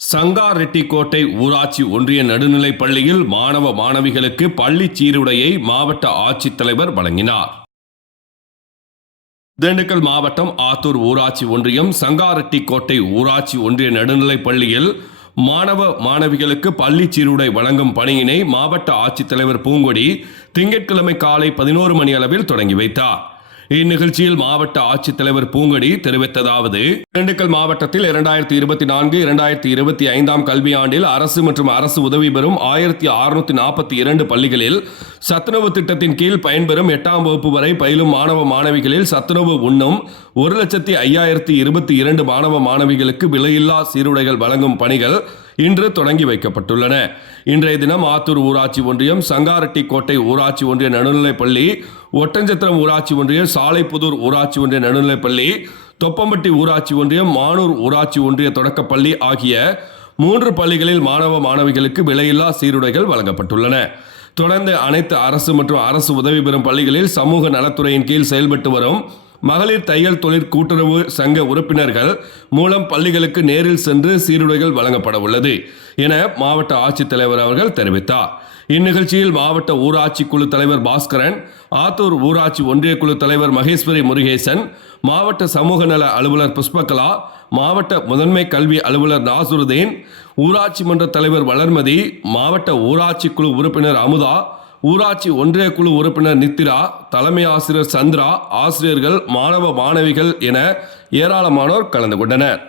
சங்காரெட்டிக்கோட்டை ஊராட்சி ஒன்றிய நடுநிலைப் பள்ளியில் மாணவ மாணவிகளுக்கு பள்ளி சீருடையை மாவட்ட ஆட்சித்தலைவர் வழங்கினார். திண்டுக்கல் மாவட்டம் ஆத்தூர் ஊராட்சி ஒன்றியம் சங்காரெட்டிக்கோட்டை ஊராட்சி ஒன்றிய நடுநிலைப் பள்ளியில் மாணவ மாணவிகளுக்கு பள்ளி சீருடை வழங்கும் பணியினை மாவட்ட ஆட்சித்தலைவர் பூங்கொடி திங்கட்கிழமை காலை 11 மணி அளவில் தொடங்கி வைத்தார். இந்நிகழ்ச்சியில் மாவட்ட ஆட்சித்தலைவர் பூங்கொடி தெரிவித்ததாவது: திண்டுக்கல் மாவட்டத்தில் 2024-2025 கல்வியாண்டில் அரசு மற்றும் அரசு உதவி பெறும் 1642 பள்ளிகளில் சத்துணவு திட்டத்தின் கீழ் பயன்பெறும் 8ஆம் வகுப்பு வரை பயிலும் மாணவ மாணவிகளில் சத்துணவு உண்ணும் 1,05,022 மாணவ மாணவிகளுக்கு விலையில்லா சீருடைகள் வழங்கும் பணிகள் இன்று தொடங்கி வைக்கப்பட்டுள்ளன. இன்றைய தினம் ஆத்தூர் ஊராட்சி ஒன்றியம், சங்காரெட்டிக்கோட்டை ஊராட்சி ஒன்றிய நடுநிலைப்பள்ளி, ஒட்டஞ்சத்திரம் ஊராட்சி ஒன்றியம், சாலைப்புதூர் ஊராட்சி ஒன்றிய நடுநிலைப்பள்ளி, தொப்பம்பட்டி ஊராட்சி ஒன்றியம், மானூர் ஊராட்சி ஒன்றிய தொடக்கப்பள்ளி ஆகிய 3 பள்ளிகளில் மாணவ மாணவிகளுக்கு விலையில்லா சீருடைகள் வழங்கப்பட்டுள்ளன. தொடர்ந்து அனைத்து அரசு மற்றும் அரசு உதவி பெறும் பள்ளிகளில் சமூக நலத்துறையின் கீழ் செயல்பட்டு வரும் மகளிர் தையல் தொழிற் கூட்டுறவு சங்க உறுப்பினர்கள் மூலம் பள்ளிகளுக்கு நேரில் சென்று சீருடைகள் வழங்கப்பட உள்ளது என மாவட்ட ஆட்சித்தலைவர் அவர்கள் தெரிவித்தார். இந்நிகழ்ச்சியில் மாவட்ட ஊராட்சி குழு தலைவர் பாஸ்கரன், ஆத்தூர் ஊராட்சி ஒன்றிய குழு தலைவர் மகேஸ்வரி முருகேசன், மாவட்ட சமூக நல அலுவலர் புஷ்பகலா, மாவட்ட முதன்மை கல்வி அலுவலர் நாசுருதீன், ஊராட்சி மன்ற தலைவர் வளர்மதி, மாவட்ட ஊராட்சி குழு உறுப்பினர் அமுதா, ஊராட்சி ஒன்றிய குழு உறுப்பினர் நித்திரா, தலைமை ஆசிரியர் சந்திரா, ஆசிரியர்கள், மாணவ மாணவிகள் என ஏராளமானோர் கலந்து கொண்டனர்.